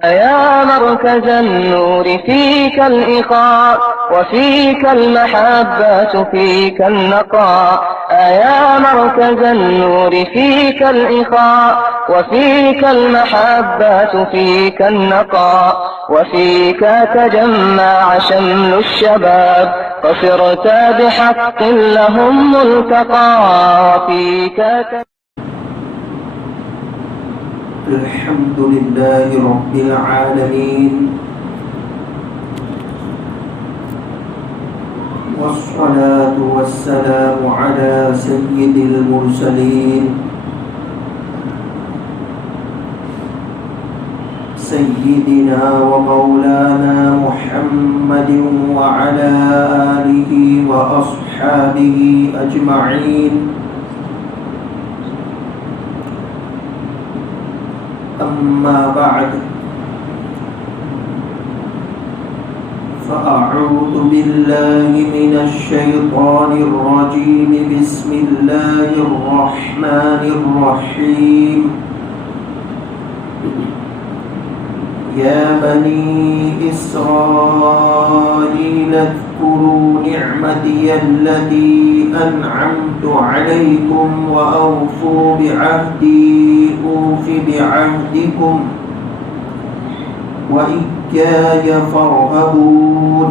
يا مركز النور فيك الإخاء وفيك المحبة فيك النقاء يا مركز النور فيك الإخاء وفيك المحبة فيك النقاء وفيك تجمع شمل الشباب فصرت بحق لهم ملتقى وفيك الحمد لله رب العالمين والصلاة والسلام على سيد المرسلين سيدنا ومولانا محمد وعلى آله وأصحابه أجمعين. أما بعد فأعوذ بالله من الشيطان الرجيم. بسم الله الرحمن الرحيم. يا بني إسرائيل اذكروا نعمتي التي أنعمت عليكم وأوفوا بعهدي أوف بعهدكم وإياي فارهبون.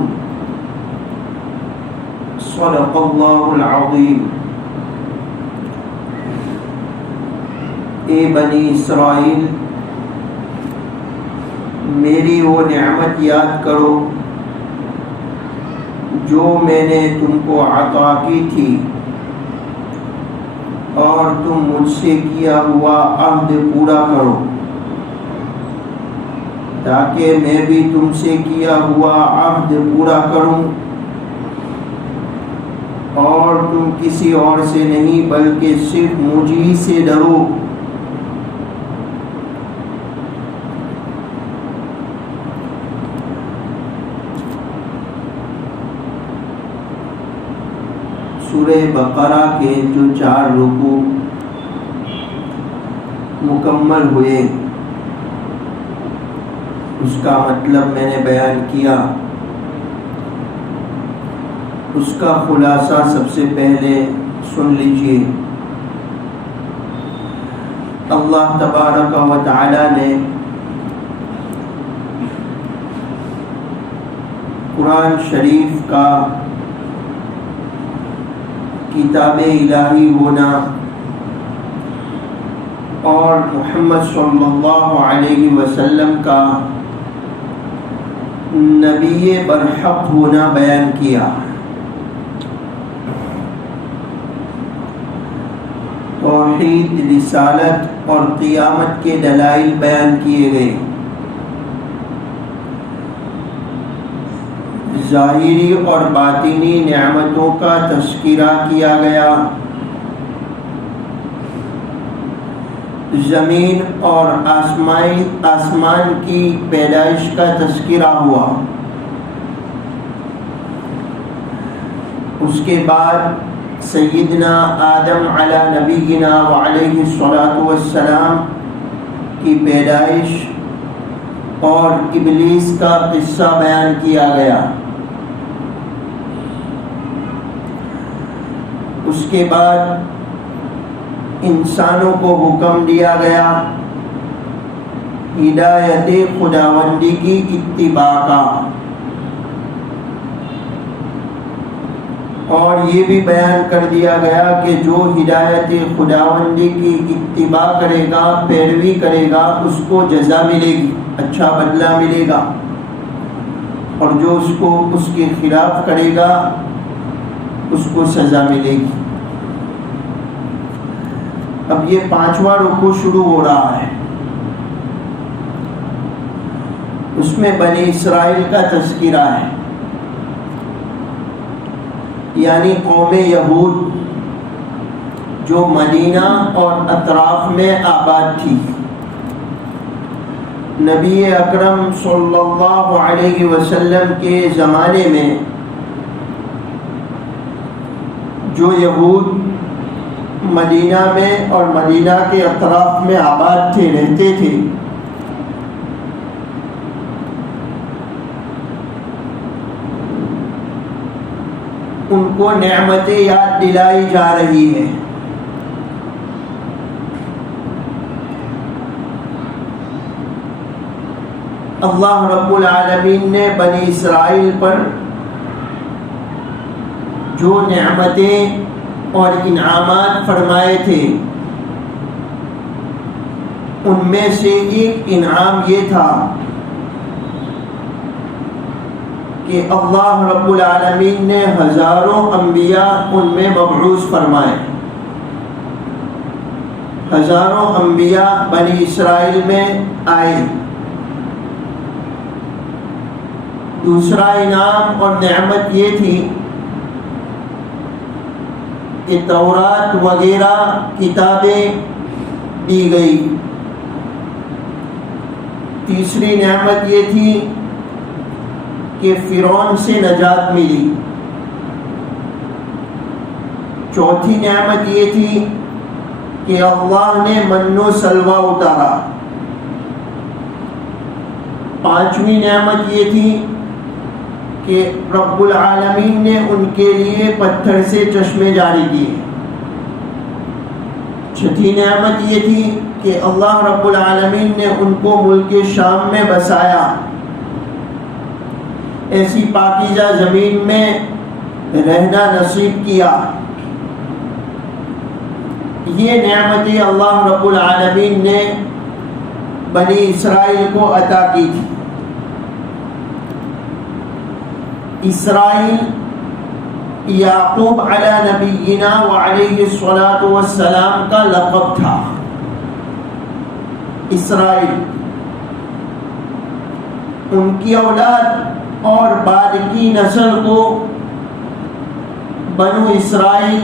صدق الله العظيم. اے بنی اسرائیل، میری وہ نعمت یاد کرو جو میں نے تم کو عطا کی تھی، اور تم مجھ سے کیا ہوا عہد پورا کرو، تاکہ میں بھی تم سے کیا ہوا عہد پورا کروں، اور تم کسی اور سے نہیں بلکہ صرف مجھی سے ڈرو۔ سورہ بقرہ کے جو 4 رکوع مکمل ہوئے اس کا مطلب میں نے بیان کیا۔ اس کا خلاصہ سب سے پہلے سن لیجئے۔ اللہ تبارک و تعالی نے قرآن شریف کا کتاب الہی ہونا اور محمد صلی اللہ علیہ وسلم کا نبی برحق ہونا بیان کیا۔ توحید، رسالت اور قیامت کے دلائل بیان کیے گئے۔ ظاہری اور باطنی نعمتوں کا تذکرہ کیا گیا۔ زمین اور آسمان کی پیدائش کا تذکرہ ہوا۔ اس کے بعد سیدنا آدم علی نبینا وعلیہ الصلاۃ والسلام کی پیدائش اور ابلیس کا قصہ بیان کیا گیا۔ اس کے بعد انسانوں کو حکم دیا گیا ہدایت خداوندی کی اتباع کا، اور یہ بھی بیان کر دیا گیا کہ جو ہدایت خداوندی کی اتباع کرے گا، پیروی کرے گا، اس کو جزا ملے گی، اچھا بدلہ ملے گا، اور جو اس کے خلاف کرے گا اس کو سزا ملے گی۔ اب یہ 5واں رکوع شروع ہو رہا ہے۔ اس میں بنی اسرائیل کا تذکرہ ہے، یعنی قوم یہود جو مدینہ اور اطراف میں آباد تھی۔ نبی اکرم صلی اللہ علیہ وسلم کے زمانے میں جو یہود مدینہ میں اور مدینہ کے اطراف میں آباد تھے، رہتے تھے، ان کو نعمتیں یاد دلائی جا رہی ہے. اللہ رب العالمین نے بنی اسرائیل پر جو نعمتیں اور انعامات فرمائے تھے ان میں سے ایک انعام یہ تھا کہ اللہ رب العالمین نے ہزاروں انبیاء ان میں مبعوث فرمائے. ہزاروں انبیاء بنی اسرائیل میں آئے. دوسرا انعام اور نعمت یہ تھی کہ تورات وغیرہ کتابیں دی گئی. تیسری نعمت یہ تھی کہ فرعون سے نجات ملی. چوتھی نعمت یہ تھی کہ اللہ نے من و سلوہ اتارا. پانچویں نعمت یہ تھی کہ رب العالمین نے ان کے لیے پتھر سے چشمے جاری کیے. چھٹی نعمت یہ تھی کہ اللہ رب العالمین نے ان کو ملک شام میں بسایا. ایسی پاکیزہ زمین میں رہنا نصیب کیا. یہ نعمتیں اللہ رب العالمین نے بنی اسرائیل کو عطا کی تھی. اسرائیل یعقوب علی نبینا وعلیہ الصلاۃ والسلام کا لقب تھا. اسرائیل ان کی اولاد اور بعد کی نسل کو بنو اسرائیل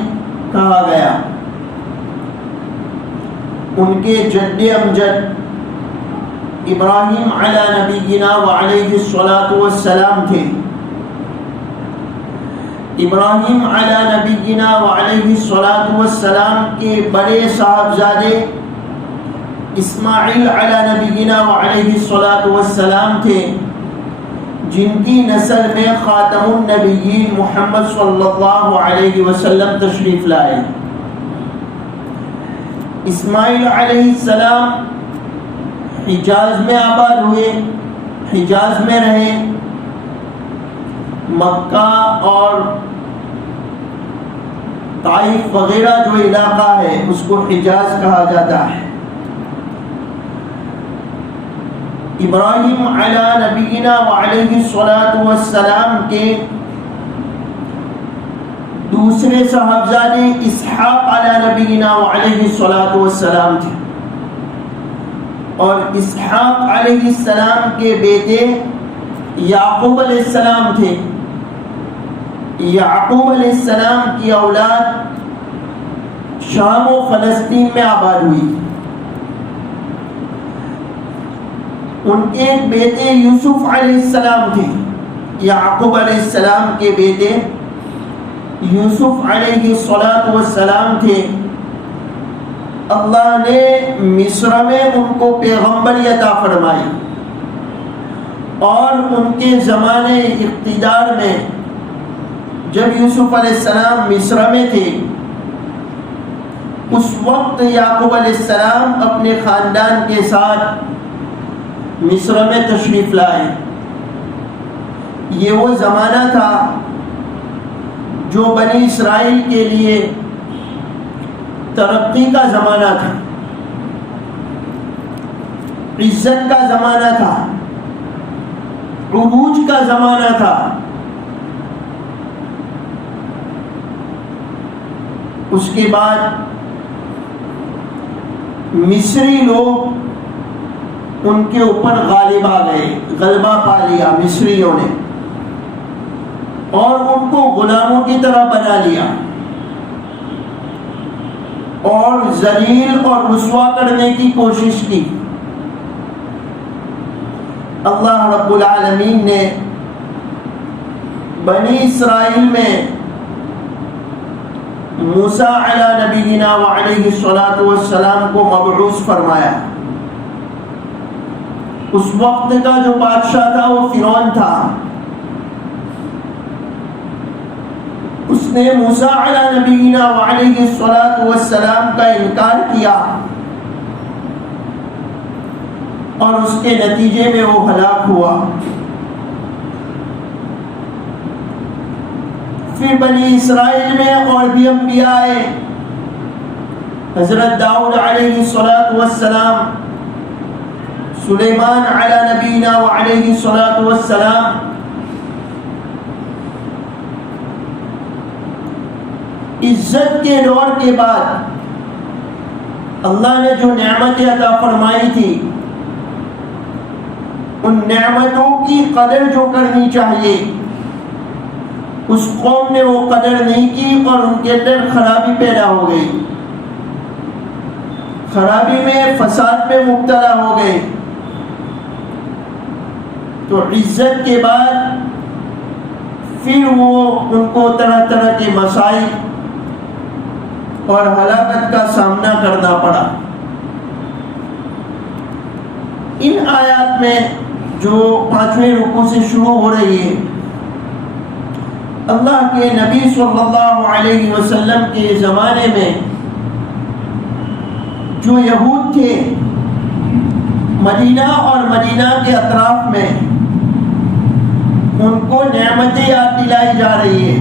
کہا گیا. ان کے جد امجد ابراہیم علی نبینا وعلیہ الصلاۃ والسلام تھے. ابراہیم علی نبینا وعلیہ الصلاۃ والسلام کے بڑے صاحبزادے اسماعیل علی نبینا وعلیہ الصلاۃ والسلام تھے، جن کی نسل میں خاتم النبیین محمد صلی اللہ علیہ وسلم تشریف لائے. اسماعیل علیہ السلام حجاز میں آباد ہوئے، حجاز میں رہے. مکہ اور طائف وغیرہ جو علاقہ ہے اس کو حجاز کہا جاتا ہے. ابراہیم علی نبینا وعلیہ الصلاۃ والسلام کے دوسرے صاحبزادے اسحاق علی نبینا وعلیہ الصلاۃ والسلام تھے، اور اسحاق علیہ السلام کے بیٹے یعقوب علیہ السلام تھے. یعقوب علیہ السلام کی اولاد شام و فلسطین میں آباد ہوئی. ان کے بیٹے یوسف علیہ السلام تھے. یعقوب علیہ السلام کے بیٹے یوسف علیہ الصلاۃ والسلام تھے. اللہ نے مصر میں ان کو پیغمبری عطا فرمائی، اور ان کے زمانے اقتدار میں جب یوسف علیہ السلام مصر میں تھے اس وقت یعقوب علیہ السلام اپنے خاندان کے ساتھ مصر میں تشریف لائے. یہ وہ زمانہ تھا جو بنی اسرائیل کے لیے ترقی کا زمانہ تھا، عزت کا زمانہ تھا، عروج کا زمانہ تھا. اس کے بعد مصری لوگ ان کے اوپر غالب آ گئے، غلبہ پا لیا مصریوں نے، اور ان کو غلاموں کی طرح بنا لیا اور ذلیل اور رسوا کرنے کی کوشش کی. اللہ رب العالمین نے بنی اسرائیل میں موسیٰ علی نبینا وعلیہ الصلاۃ والسلام کو مبعوث فرمایا. اس وقت کا جو بادشاہ تھا وہ فرعون تھا. اس نے موسیٰ علی نبینا وعلیہ الصلاۃ والسلام کا انکار کیا اور اس کے نتیجے میں وہ ہلاک ہوا. پھر بنی اسرائیل میں اور بھی انبیاء آئے. حضرت داؤد علیہ الصلاۃ والسلام، سلیمان علی نبینا وعلیہ الصلاۃ والسلام. عزت کے دور کے بعد اللہ نے جو نعمتیں عطا فرمائی تھی، ان نعمتوں کی قدر جو کرنی چاہیے، اس قوم نے وہ قدر نہیں کی اور ان کے اندر خرابی پیدا ہو گئی، خرابی میں، فساد میں مبتلا ہو گئے. تو عزت کے بعد پھر وہ ان کو طرح طرح کے مسائل اور ہلاکت کا سامنا کرنا پڑا. ان آیات میں جو 5ویں رکوع سے شروع ہو رہی ہے، اللہ کے نبی صلی اللہ علیہ وسلم کے زمانے میں جو یہود تھے مدینہ اور مدینہ کے اطراف میں، ان کو نعمتیں یاد دلائی جا رہی ہے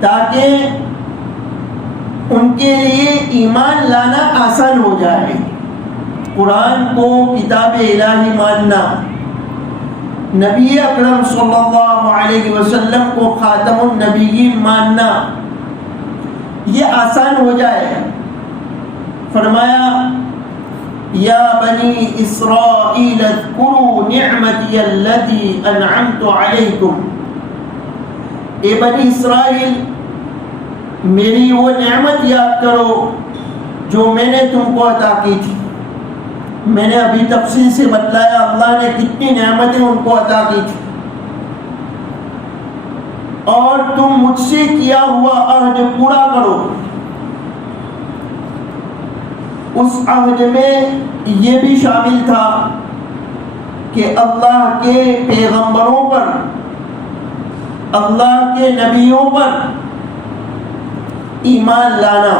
تاکہ ان کے لیے ایمان لانا آسان ہو جائے. قرآن کو کتاب الہی ماننا، نبی اکرم صلی اللہ علیہ وسلم کو خاتم النبیین ماننا، یہ آسان ہو جائے. فرمایا یا بنی اسرائیل اذکروا نعمتی التی انعمت علیکم، اے بنی اسرائیل میری وہ نعمت یاد کرو جو میں نے تم کو عطا کی تھی. میں نے ابھی تفصیل سے بتلایا اللہ نے کتنی نعمتیں ان کو عطا کی تھی. اور تم مجھ سے کیا ہوا عہد پورا کرو. اس عہد میں یہ بھی شامل تھا کہ اللہ کے پیغمبروں پر، اللہ کے نبیوں پر ایمان لانا.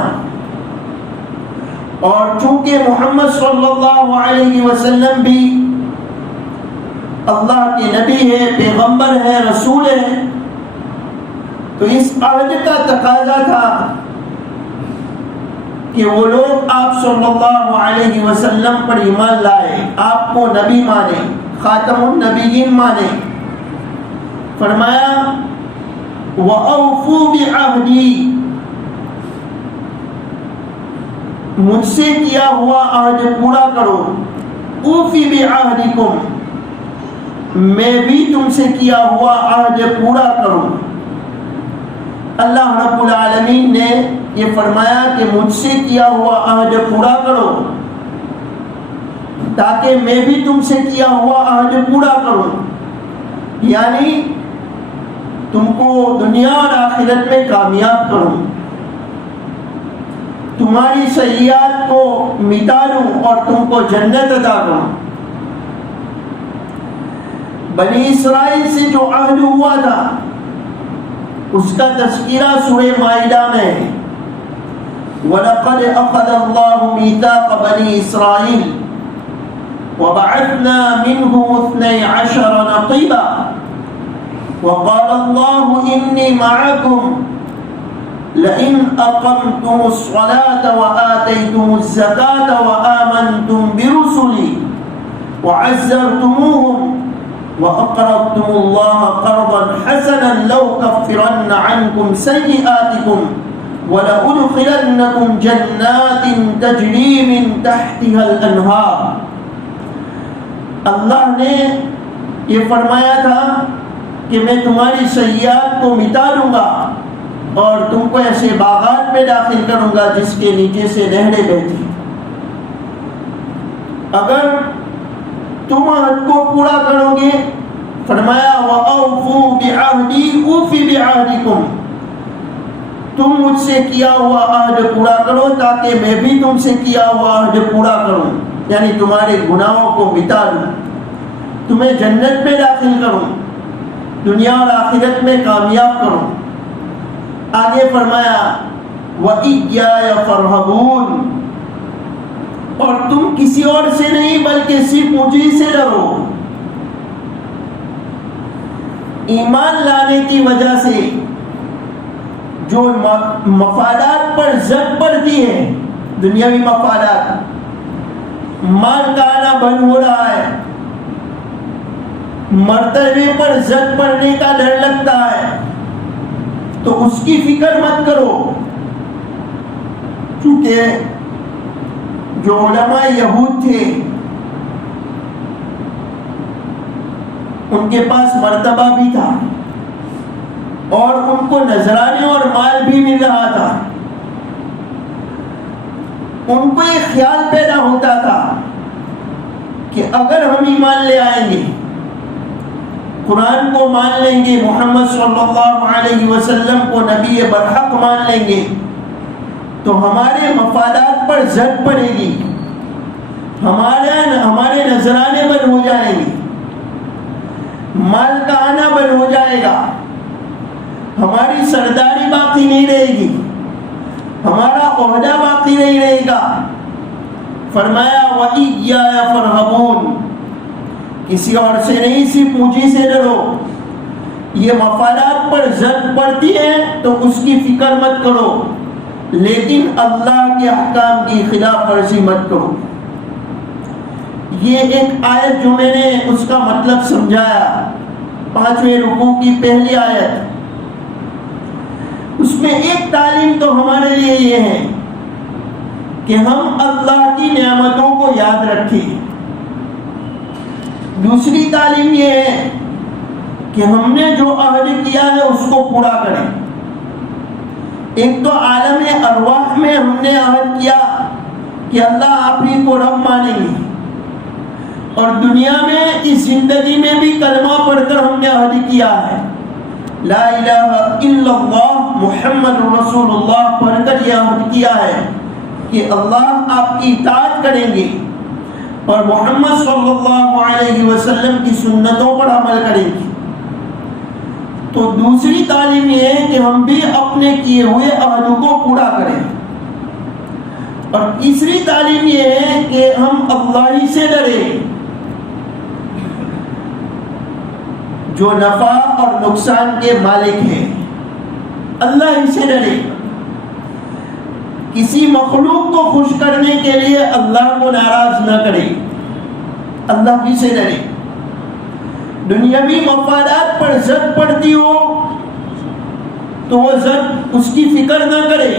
اور چونکہ محمد صلی اللہ علیہ وسلم بھی اللہ کے نبی ہے، پیغمبر ہے، رسول ہے، تو اس عہد کا تقاضا تھا کہ وہ لوگ آپ صلی اللہ علیہ وسلم پر ایمان لائے، آپ کو نبی مانے، خاتم النبیین مانے. فرمایا وَأَوْفُوا بِعَهْدِي، مجھ سے کیا ہوا عہد پورا کرو. اوفی بعہدکم، میں بھی تم سے کیا ہوا عہد پورا کروں. اللہ رب العالمین نے یہ فرمایا کہ مجھ سے کیا ہوا عہد پورا کرو تاکہ میں بھی تم سے کیا ہوا عہد پورا کروں. یعنی تم کو دنیا اور آخرت میں کامیاب کروں، تمہاری سیئات کو مٹا دوں اور تم کو جنت عطا کروں. بنی اسرائیل سے جو عہد ہوا تھا اس کا تذکرہ سورہ مائدہ میں ہے. وَلَقَدْ أَخَذَ اللَّهُ مِيثَاقَ بَنِي إِسْرَائِيلَ وَبَعَثْنَا مِنْهُمُ 12 نَقِيبًا وَقَالَ اللَّهُ إِنِّي مَعَكُمْ لئن أقمتم الصلاة وآتيتم الزكاة وآمنتم برسلي وعزرتموهم وأقرضتم الله قرضا حسنا لأكفرن عنكم سيئاتكم ولأدخلنكم جنات تجري من تحتها الأنهار. اللہ نے یہ فرمایا تھا کہ میں تمہاری سیئات کو مٹا دوں گا اور تم کو ایسے باغات میں داخل کروں گا جس کے نیچے سے نہریں بہتی. اگر تم عہد کو پورا کرو گے، فرمایا وَأَوْفُوا بِعَهْدِي أُوفِ بِعَهْدِكُمْ، تم مجھ سے کیا ہوا عہد پورا کرو تاکہ میں بھی تم سے کیا ہوا عہد پورا کروں. یعنی تمہارے گناہوں کو مٹا دوں، تمہیں جنت میں داخل کروں، دنیا اور آخرت میں کامیاب کروں. آگے فرمایا وَإِيَّايَ فَارْهَبُونَ، اور تم کسی اور سے نہیں بلکہ صرف مجھے سے ڈرو۔ ایمان لانے کی وجہ سے جو مفادات پر زد پڑتی ہے، دنیاوی مفادات، مال کا آنا بند ہو رہا ہے، مرتبے پر زد پڑنے کا ڈر لگتا ہے، تو اس کی فکر مت کرو، کیونکہ جو علماء یہود تھے ان کے پاس مرتبہ بھی تھا اور ان کو نذرانے اور مال بھی مل رہا تھا۔ ان کو ایک خیال پیدا ہوتا تھا کہ اگر ہم ایمان لے آئیں گے، قرآن کو مان لیں گے، محمد صلی اللہ علیہ وسلم کو نبی برحق مان لیں گے، تو ہمارے مفادات پر زد پڑے گی، ہمارے نذرانے بند ہو جائیں گے، مال کا آنا بند ہو جائے گا، ہماری سرداری باقی نہیں رہے گی، ہمارا عہدہ باقی نہیں رہے گا۔ فرمایا وَإِيَّايَ فَارْهَبُونَ، کسی اور سے نہیں صرف مجھے سے ڈرو۔ یہ مفادات پر زد پڑتی ہے تو اس کی فکر مت کرو، لیکن اللہ کے احکام کی خلاف ورزی مت کرو۔ یہ ایک آیت جو میں نے اس کا مطلب سمجھایا، 5ویں رکوع کی پہلی آیت، اس میں ایک تعلیم تو ہمارے لیے یہ ہے کہ ہم اللہ کی نعمتوں کو یاد رکھیں۔ دوسری تعلیم یہ ہے کہ ہم نے جو عہد کیا ہے اس کو پورا کریں۔ ایک تو عالم ارواح میں ہم نے عہد کیا کہ اللہ آپ ہی کو رب مانیں گے، اور دنیا میں اس زندگی میں بھی کلمہ پڑھ کر ہم نے عہد کیا ہے، لا الہ الا اللہ محمد رسول اللہ پڑھ کر یہ عہد کیا ہے کہ اللہ آپ کی اطاعت کریں گے اور محمد صلی اللہ علیہ وسلم کی سنتوں پر عمل کریں گے۔ تو دوسری تعلیم یہ ہے کہ ہم بھی اپنے کیے ہوئے عہد کو پورا کریں، اور تیسری تعلیم یہ ہے کہ ہم اللہ ہی سے ڈریں، جو نفع اور نقصان کے مالک ہیں، اللہ ہی سے ڈریں۔ کسی مخلوق کو خوش کرنے کے لیے اللہ کو ناراض نہ کریں، اللہ ہی سے ڈریں۔ دنیاوی مفادات پر زد پڑتی ہو تو وہ زد اس کی فکر نہ کرے،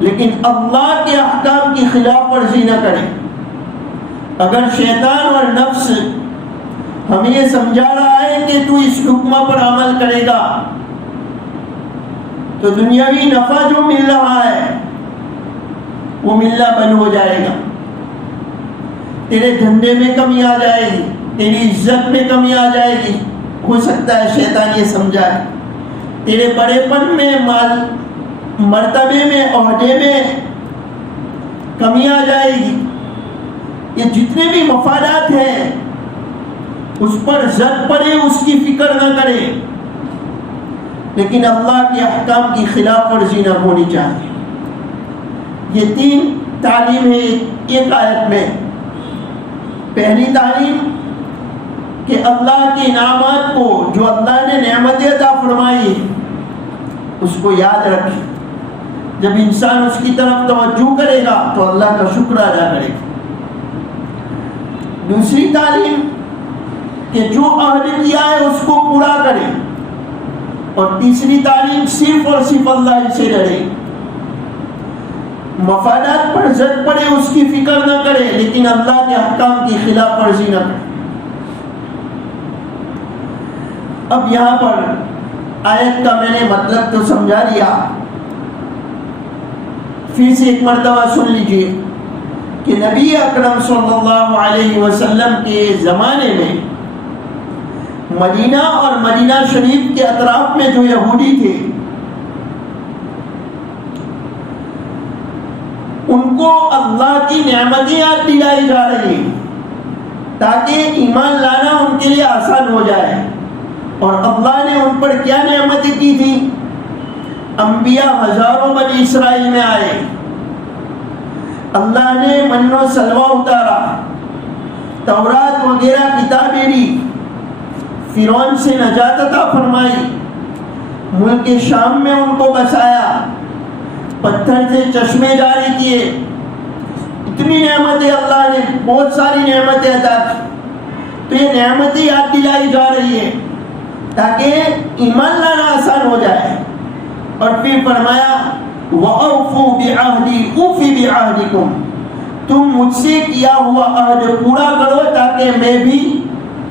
لیکن اللہ کے احکام کی خلاف ورزی نہ کرے۔ اگر شیطان اور نفس ہمیں یہ سمجھا رہا ہے کہ تو اس حکم پر عمل کرے گا تو دنیاوی نفع جو مل رہا ہے وہ ملنا بند ہو جائے گا، تیرے دھندے میں کمی آ جائے گی، تیری عزت میں کمی آ جائے گی۔ ہو سکتا ہے شیطان یہ سمجھائے تیرے بڑے پن میں، مال مرتبے میں، عہدے میں کمی آ جائے گی۔ یہ جتنے بھی مفادات ہیں اس پر زد پڑے، اس کی فکر نہ کرے، لیکن اللہ کے احکام کی خلاف ورزی نہ ہونی چاہیے۔ یہ 3 تعلیم ہے ایک آیت میں۔ پہلی تعلیم کہ اللہ کے انعامات کو، جو اللہ نے نعمت عطا فرمائی اس کو یاد رکھے۔ جب انسان اس کی طرف توجہ کرے گا تو اللہ کا شکر ادا کرے گا۔ دوسری تعلیم کہ جو عہد کیا ہے اس کو پورا کرے، اور تیسری تعلیم صرف اور صرف اللہ سے ڈرے، مفادات پر زد پڑے اس کی فکر نہ کرے، لیکن اللہ کے احکام کی خلاف ورزی نہ کرے۔ اب یہاں پر آیت کا میں نے مطلب تو سمجھا دیا، پھر سے ایک مرتبہ سن لیجئے کہ نبی اکرم صلی اللہ علیہ وسلم کے زمانے میں مدینہ اور مدینہ شریف کے اطراف میں جو یہودی تھے ان کو اللہ کی نعمتیں یاد دلائی جا رہی ہیں تاکہ ایمان لانا ان کے لیے آسان ہو جائے۔ اور اللہ نے ان پر کیا نعمتیں کی تھی انبیاء ہزاروں بنی اسرائیل میں آئے، اللہ نے من و سلوہ اتارا، تورات وغیرہ کتابیں دی، فرعون سے نجات عطا فرمائی، ملک شام میں ان کو بسایا، پتھر سے چشمے جاری کیے، اتنی نعمتیں اللہ نے بہت ساری نعمتیں عطا کی. تو یہ نعمتیں یاد دلائی جا رہی ہے تاکہ ایمان لانا آسان ہو جائے. اور پھر فرمایا وَأَوْفُوا بِعَهْدِي أُوفِ بِعَهْدِكُمْ، تم مجھ سے کیا ہوا عہد پورا کرو تاکہ میں بھی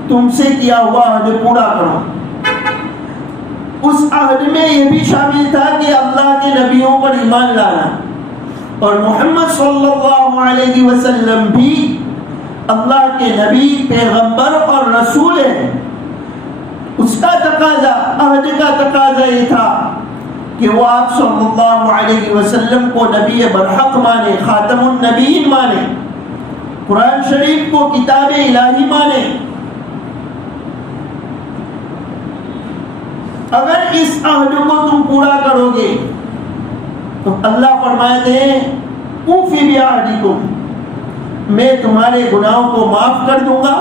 تم سے کیا ہوا عہد پورا کروں. اس عہد میں یہ بھی شامل تھا کہ اللہ کے نبیوں پر ایمان لانا، اور محمد صلی اللہ علیہ وسلم بھی اللہ کے نبی، پیغمبر اور رسول ہے. اس کا تقاضا، عہد کا تقاضا یہ تھا کہ وہ آپ صلی اللہ علیہ وسلم کو نبی برحق مانے، خاتم النبیین مانے، قرآن شریف کو کتاب الہی مانے. اگر اس عہد کو تم پورا کرو گے تو اللہ فرماتے ہیں اوفی بعہدکم، میں تمہارے گناہوں کو معاف کر دوں گا،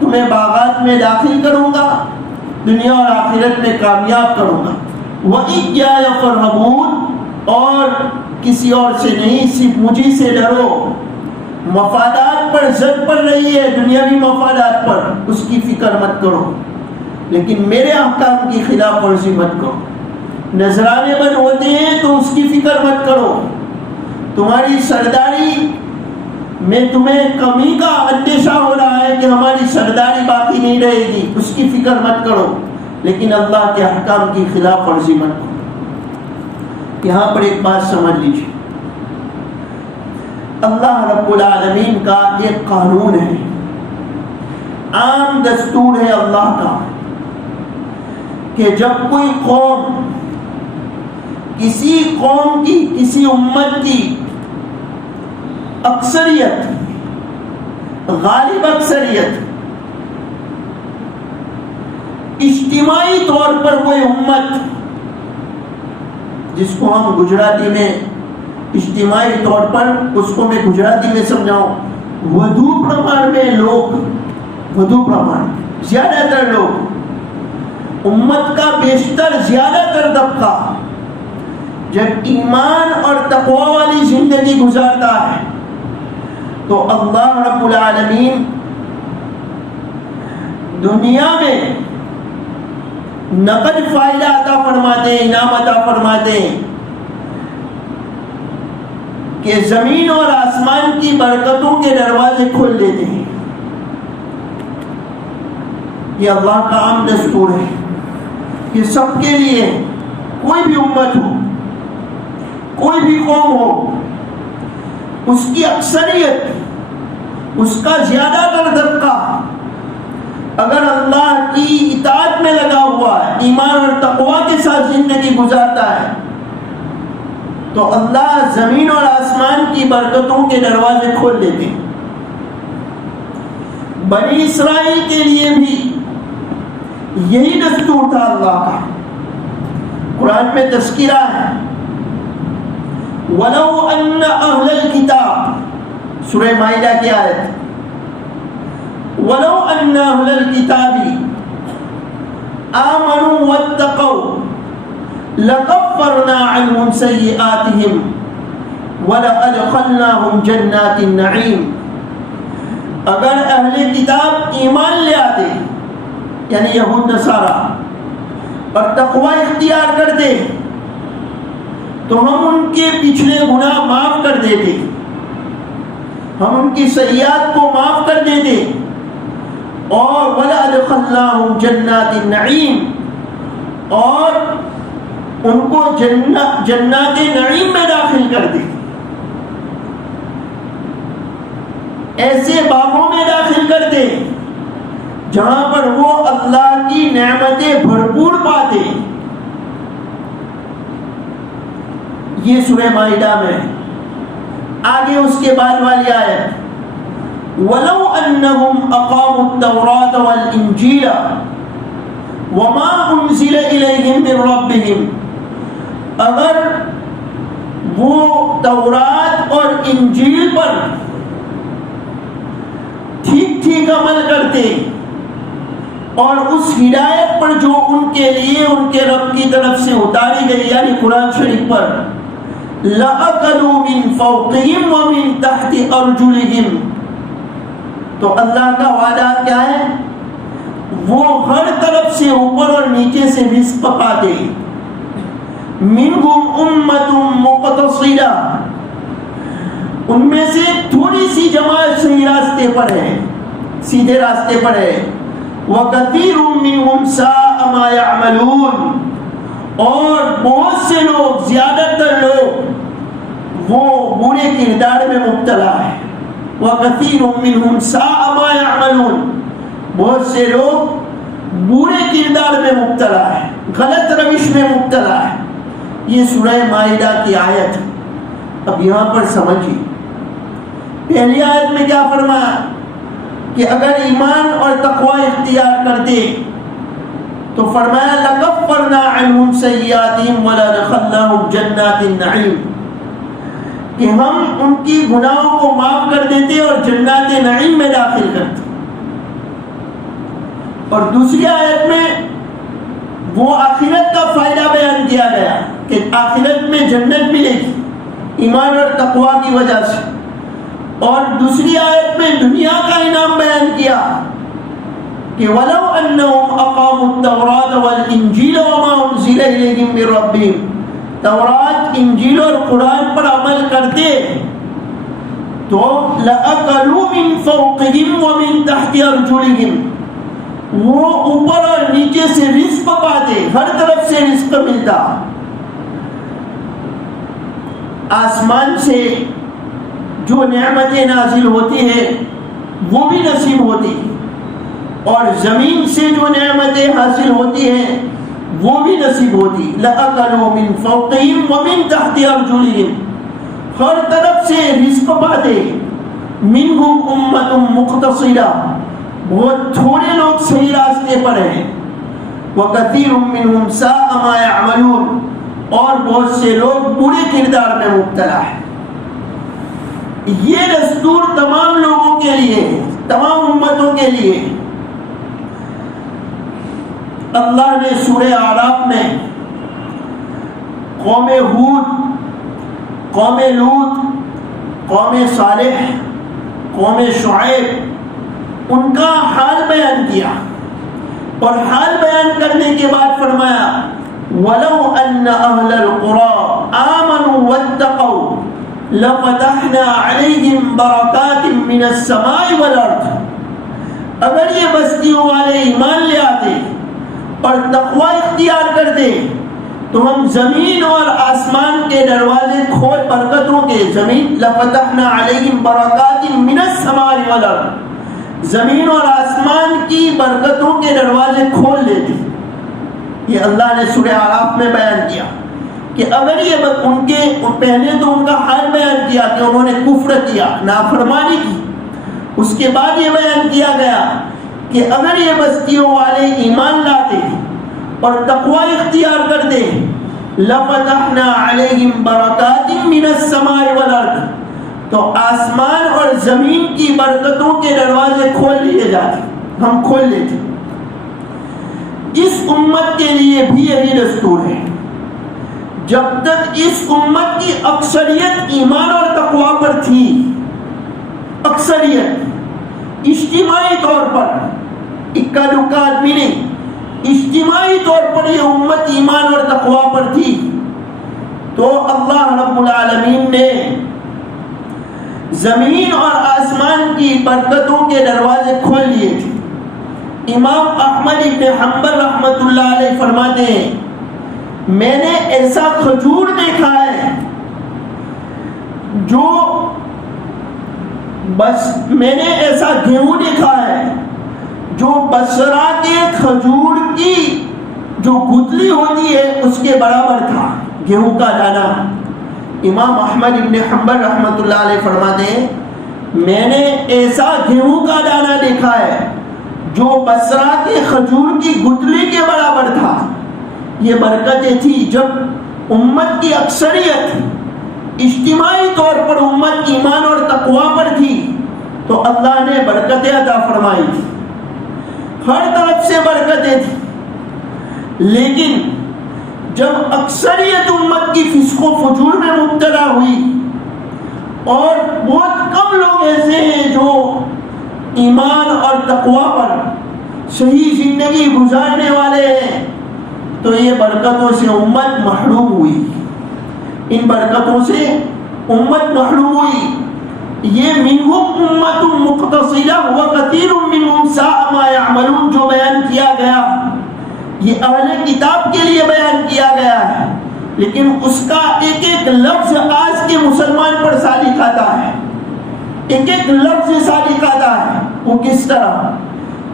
تمہیں باغات میں داخل کروں گا، دنیا اور آخرت میں کامیاب کروں گا. وَإِيَّايَ فَارْهَبُونِ، اور کسی اور سے نہیں، صرف مجھے سے ڈرو. مفادات پر زد پڑ رہی ہے، دنیاوی مفادات پر، اس کی فکر مت کرو، لیکن میرے احکام کی خلاف ورزی مت کرو. نذرانے بند ہوتے ہیں تو اس کی فکر مت کرو. تمہاری سرداری میں تمہیں کمی کا اندیشہ ہو رہا ہے کہ ہماری سرداری باقی نہیں رہے گی، اس کی فکر مت کرو، لیکن اللہ کے احکام کی خلاف ورزی مت کرو. یہاں پر ایک بات سمجھ لیجیے، اللہ رب العالمین کا ایک قانون ہے، عام دستور ہے اللہ کا، کہ جب کوئی قوم، کسی قوم کی، کسی امت کی اکثریت، غالب اکثریت، اجتماعی طور پر کوئی امت، جس کو ہم گجراتی میں اجتماعی طور پر، اس کو میں گجراتی میں سمجھاؤں، ودھو پرمار میں لوگ، ودھو پرمار، زیادہ تر لوگ، امت کا بیشتر زیادہ تر طبقہ جب ایمان اور تقوی والی زندگی گزارتا ہے تو اللہ رب العالمین دنیا میں نقد فائدہ عطا فرماتے ہیں، انعام عطا فرماتے ہیں کہ زمین اور آسمان کی برکتوں کے دروازے کھول دیتے ہیں. یہ اللہ کا عام دستور ہے، یہ سب کے لیے، کوئی بھی امت ہو، کوئی بھی قوم ہو، اس کی اکثریت، اس کا زیادہ تر طبقہ اگر اللہ کی اطاعت میں لگا ہوا ہے، ایمان اور تقوی کے ساتھ زندگی گزارتا ہے، تو اللہ زمین اور آسمان کی برکتوں کے دروازے کھول دیتے ہیں. بنی اسرائیل کے لیے بھی یہی دستور تھا اللہ کا. قرآن میں تذکرہ ہے وَلَوْ أَنَّ أَهْلَ الْكِتَابِ، سورہ مائدہ کی آیت، وَلَوْ أَنَّ أَهْلَ الْكِتَابِ آمَنُوا وَاتَّقَوْا لَكَفَّرْنَا عَنْهُمْ سَيِّئَاتِهِمْ وَلَأَدْخَلْنَاهُمْ جَنَّاتِ النَّعِيمِ. اگر اہل کتاب ایمان لے آتے، یعنی یہود نصارہ، اور تقوی اختیار کرتے تو ہم ان کے پچھلے گناہ معاف کر دیتے، ہم ان کی سیئات کو معاف کر دیتے، اور وَلَأَدْخَلْنَاهُمْ جَنَّاتِ النَّعِيمِ، اور ان کو جنات نعیم میں داخل کر دے، ایسے باغوں میں داخل کر دے جہاں پر وہ اللہ کی نعمتیں بھرپور پاتے. یہ سورہ مائدہ میں. آگے اس کے بعد والی آیت وَلَوْ أَنَّهُمْ أَقَامُوا التَّوْرَاةَ وَالْإِنْجِيلَ وَمَا أُنزِلَ إِلَيْهِمْ مِنْ رَبِّهِمْ، اگر وہ تورات اور انجیل پر ٹھیک ٹھیک عمل کرتے اور اس ہدایت پر جو ان کے لیے ان کے رب کی طرف سے اتاری گئی یعنی قرآن شریف پر، لَأَكَلُوا مِن فَوْقِهِمْ وَمِن تَحْتِ أَرْجُلِهِمْ، تو اللہ کا وعدہ کیا ہے؟ وہ ہر طرف سے اوپر اور نیچے سے رزق پاتے. مِنْهُمْ أُمَّةٌ مُقْتَصِدَةٌ، ان میں سے تھوڑی سی جماعت صحیح راستے پر ہے، سیدھے راستے پر ہے. وَكَثِيرٌ مِّنْهُمْ سَاءَ مَا يَعْمَلُونَ، اور بہت سے لوگ، زیادہ تر لوگ وہ برے کردار میں مبتلا ہے. وَكَثِيرٌ مِّنْهُمْ سَاءَ مَا يَعْمَلُونَ، بہت سے لوگ برے کردار میں مبتلا ہے، غلط روش میں مبتلا ہے. یہ سورہ مائدہ کی آیت. اب یہاں پر سمجھیے، پہلی آیت میں کیا فرمایا کہ اگر ایمان اور تقوی اختیار کرتے تو فرمایا لَكَفَّرْنَا عَنْهُمْ سَيِّئَاتِهِمْ وَلَدَخَلْنَاهُمْ جَنَّاتِ النَّعِيمِ، کہ ہم ان کی گناہوں کو معاف کر دیتے اور جنات نعیم میں داخل کرتے. اور دوسری آیت میں وہ آخرت کا فائدہ بیان کیا گیا کہ آخرت میں جنت ملے گی ایمان اور تقوی کی وجہ سے. اور دوسری آیت میں دنیا کا انعام بیان کیا کہ وَلَوْ أَنَّهُمْ أَقَامُوا التَّوْرَاةَ وَالْإِنْجِيلَ وَمَا أُنزِلَ إِلَيْهِمْ مِنْ رَبِّهِمْ، تورات، انجیل اور قرآن پر عمل کرتے تو لَأَكَلُوا مِنْ فَوْقِهِمْ وَمِنْ تَحْتِ أَرْجُلِهِمْ، وہ اوپر اور نیچے سے رزق پاتے، ہر طرف سے رزق ملتا. آسمان سے جو نعمتیں نازل ہوتی ہیں وہ بھی نصیب ہوتی، اور زمین سے جو نعمتیں حاصل ہوتی ہیں وہ بھی نصیب ہوتی. لَأَكَلُوا مِن فَوْقِهِمْ وَمِن تَحْتِ أَرْجُلِهِمْ، ہر طرف سے رزق پاتے. مِنْهُمْ أُمَّةٌ مُقْتَصِدَةٌ، بہت تھوڑے لوگ صحیح راستے پر ہیں. وَكَثِيرٌ مِّنْهُمْ سَاءَ مَا يَعْمَلُونَ، اور بہت سے لوگ برے کردار میں مبتلا ہیں. یہ دستور تمام لوگوں کے لیے، تمام امتوں کے لیے. اللہ نے سورہ اعراف میں قوم ہود، قوم لوط، قوم صالح، قوم شعیب، ان کا حال بیان کیا، اور حال بیان کرنے کے بعد فرمایا وَلَوْ أَنَّ أَهْلَ الْقُرَىٰ آمَنُوا وَاتَّقَوْا لَفَتَحْنَا عَلَيْهِمْ بَرَكَاتٍ مِّنَ السَّمَاءِ وَالْأَرْضِ، اگر یہ بستیوں والے ایمان لے آتے اور تقوی اختیار کرتے تو ہم زمین اور آسمان کے دروازے کھول، برکتوں کے، زمین لَفَتَحْنَا عَلَيْهِمْ بَرَكَاتٍ مِّنَ السَّمَاءِ وَالْأَرْضِ، زمین اور آسمان کی برکتوں کے دروازے کھول لیتے. یہ اللہ نے سورہ اعراف میں بیان کیا کہ اگر یہ ان کے پہلے تو ان کا حال بیان کیا کہ انہوں نے کفر کیا، نافرمانی کی، اس کے بعد یہ بیان کیا گیا کہ اگر یہ بستیوں والے ایمان لاتے اور تقوی اختیار کرتے لَفَتَحْنَا عَلَيْهِمْ بَرَكَاتٍ مِّنَ السَّمَاءِ وَالْأَرْضِ، تو آسمان اور زمین کی برکتوں کے دروازے کھول لیے جاتے، ہم کھول لیتے. اس امت کے لیے بھی یہی دستور ہے. جب تک اس امت کی اکثریت ایمان اور تقوی پر تھی، اکثریت اجتماعی طور پر، اکا دکا آدمی نہیں، اجتماعی طور پر یہ امت ایمان اور تقوی پر تھی، تو اللہ رب العالمین نے زمین اور آسمان کی برکتوں کے دروازے کھول لیے تھے. امام احمد ابن حنبل رحمۃ اللہ علیہ فرماتے ہیں میں نے ایسا کھجور دیکھا ہے جو بس میں نے ایسا گیہوں دیکھا ہے جو بصرہ کے کھجور کی جو گتلی ہوتی ہے اس کے برابر تھا، گیہوں کا دانہ. امام احمد ابن حنبل رحمۃ اللہ علیہ فرماتے ہیں میں نے ایسا گیہوں کا دانہ دیکھا ہے جو بصرہ کے کھجور کی گتلی کے برابر تھا. یہ برکتیں تھی جب امت کی اکثریت اجتماعی طور پر امت ایمان اور تقوی پر تھی تو اللہ نے برکتیں عطا فرمائی تھی، ہر طرف سے برکتیں تھیں۔ لیکن جب اکثریت امت کی فسق و فجور میں مبتلا ہوئی اور بہت کم لوگ ایسے ہیں جو ایمان اور تقوی پر صحیح زندگی گزارنے والے ہیں، تو یہ برکتوں سے امت محروم ہوئی، ان برکتوں سے امت محروم ہوئی۔ یہ منہم امت مقتصدہ وکثیر منہم ساء ما یعملون جو بیان کیا گیا، یہ اہل کتاب کے لیے بیان کیا گیا ہے، لیکن اس کا ایک ایک لفظ آج کے مسلمان پر صادق آتا ہے، ایک ایک لفظ صادق آتا ہے۔ وہ کس طرح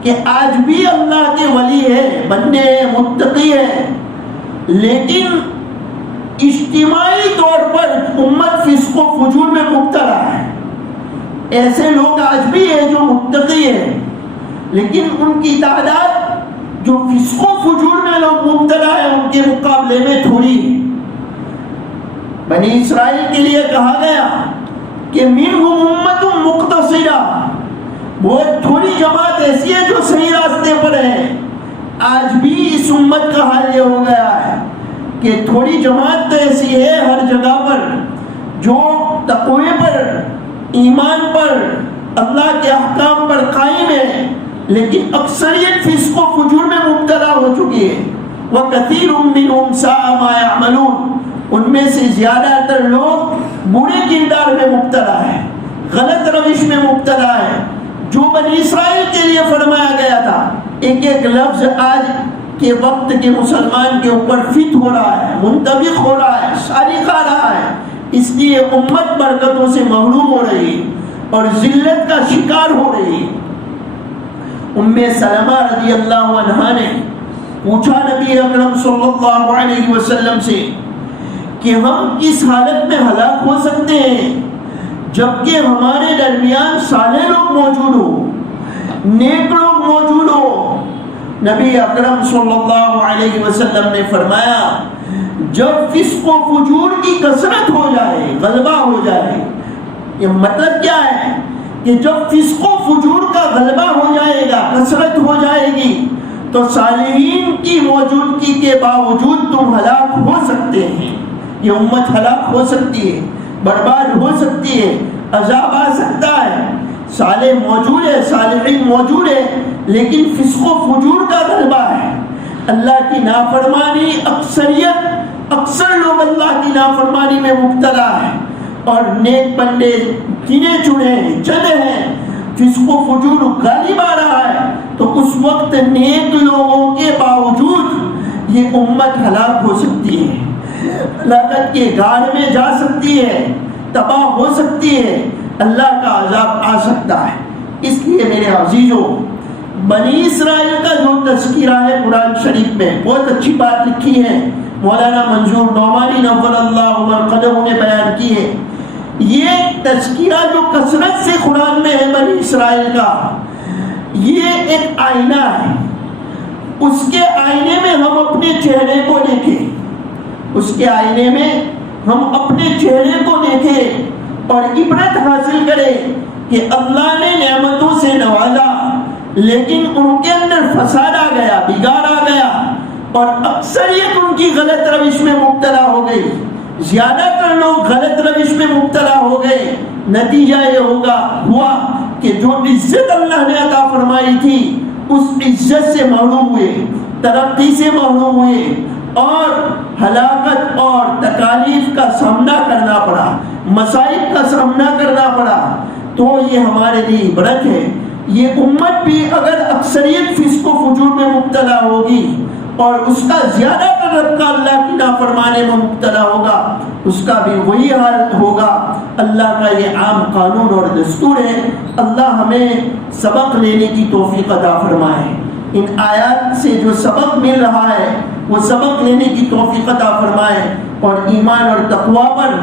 کہ آج بھی اللہ کے ولی ہے، بندے ہیں، متقی ہیں، لیکن اجتماعی طور پر امت فسق و فجور میں مبتلا ہے۔ ایسے لوگ آج بھی ہیں جو متقی ہیں، لیکن ان کی تعداد جو فسق و فجور میں لوگ مبتلا ہے ان کے مقابلے میں تھوڑی ہے۔ بنی اسرائیل کے لیے کہا گیا کہ منہم امت مقتصدہ، بہت تھوڑی جماعت ایسی ہے جو صحیح راستے پر ہے۔ آج بھی اس امت کا حال یہ ہو گیا ہے کہ تھوڑی جماعت تو ایسی ہے ہر جگہ پر جو تقوی پر، ایمان پر، اللہ کے احکام پر قائم ہے، لیکن اکثریت فسق و فجور میں مبتلا ہو چکی ہے۔ وَكَثِيرٌ مِّنْهُمْ سَاءَ مَا يَعْمَلُونَ، ان میں سے زیادہ تر لوگ برے کردار میں مبتلا ہے، غلط روش میں مبتلا ہے۔ جو بنی اسرائیل کے لیے فرمایا گیا تھا، ایک ایک لفظ آج کے وقت کے مسلمان کے اوپر فٹ ہو رہا ہے، منطبق ہو رہا ہے، صادق آ رہا ہے۔ اس لیے امت برکتوں سے محروم ہو رہی ہے اور ذلت کا شکار ہو رہی ہے۔ ام سلمہ رضی اللہ عنہا نے پوچھا نبی اکرم صلی اللہ علیہ وسلم سے کہ ہم اس حالت میں ہلاک ہو سکتے ہیں جبکہ ہمارے درمیان صالح لوگ موجود ہو، نیک لوگ موجود ہو؟ نبی اکرم صلی اللہ علیہ وسلم نے فرمایا جب فسق و فجور کی کثرت ہو جائے، غلبہ ہو جائے۔ یہ مطلب کیا ہے کہ جب فسق و فجور کا غلبہ ہو جائے گا، کثرت ہو جائے گی، تو صالحین کی موجودگی کے باوجود تم ہلاک ہو سکتے ہیں۔ یہ امت ہلاک ہو سکتی ہے، برباد ہو سکتی ہے، عذاب آ سکتا ہے۔ صالح موجود ہے، صالحین موجود ہے، لیکن فسق و فجور کا غلبہ ہے، اللہ کی نافرمانی، اکثر لوگ اللہ کی نافرمانی میں مبتلا ہے، اور نیک بندے گنے چنے چند ہیں، فسق و فجور غالب آ رہا ہے، تو اس وقت نیک لوگوں کے باوجود یہ امت ہلاک ہو سکتی ہے، ہلاکت کے گاڑ میں جا سکتی ہے، تباہ ہو سکتی ہے، اللہ کا عذاب آ سکتا ہے۔ اس لیے میرے عزیزوں، بنی اسرائیل کا جو تذکرہ ہے قرآن شریف میں، بہت اچھی بات لکھی ہے، مولانا منظور نعمانی نور اللہ مرقدہ نے بیان کی ہے۔ یہ تذکرہ جو کثرت سے قرآن میں ہے بنی اسرائیل کا، یہ ایک آئینہ ہے، اس کے آئینے میں ہم اپنے چہرے کو دیکھیں، اس کے آئینے میں ہم اپنے چہرے کو دیکھیں اور عبرت حاصل کریں کہ اللہ نے نعمتوں سے نوازا، لیکن ان کے اندر فساد آ گیا، بگاڑ آ گیا، اور اکثریت ان کی غلط روش میں مبتلا ہو گئی، زیادہ تر لوگ غلط روش میں مبتلا ہو گئے۔ نتیجہ یہ ہوا کہ جو عزت اللہ نے عطا فرمائی تھی اس عزت سے محروم ہوئے، ترقی سے محروم ہوئے، اور ہلاکت اور تکالیف کا سامنا کرنا پڑا، مصائب کا سامنا کرنا پڑا۔ تو یہ ہمارے لیے عبرت ہے۔ یہ امت بھی اگر اکثریت فسق و فجور میں مبتلا ہوگی اور اس کا زیادہ تر طبقہ اللہ کی نافرمانی میں مبتلا ہوگا، اس کا بھی وہی حال ہوگا۔ اللہ کا یہ عام قانون اور دستور ہے۔ اللہ ہمیں سبق لینے کی توفیق عطا فرمائے، ان آیات سے جو سبق مل رہا ہے وہ سبق لینے کی توفیق عطا فرمائے، اور ایمان اور تقوی پر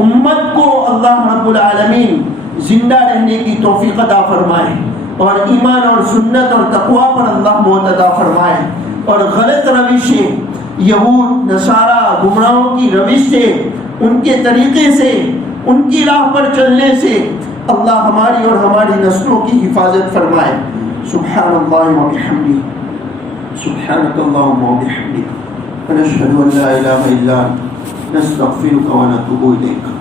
امت کو اللہ رب العالمین زندہ رہنے کی توفیق عطا فرمائے، اور ایمان اور سنت اور تقوی پر اللہ موت عطا فرمائے، اور غلط روشیں، یہود نصارہ گمراہوں کی روش سے، ان کے طریقے سے، ان کی راہ پر چلنے سے اللہ ہماری اور ہماری نسلوں کی حفاظت فرمائے۔ سبحان اللہ و بحمدہ، سبحانک اللہم و بحمدک، ونشہد ان لا الہ الا انت، نستغفرک و نتوب الیک۔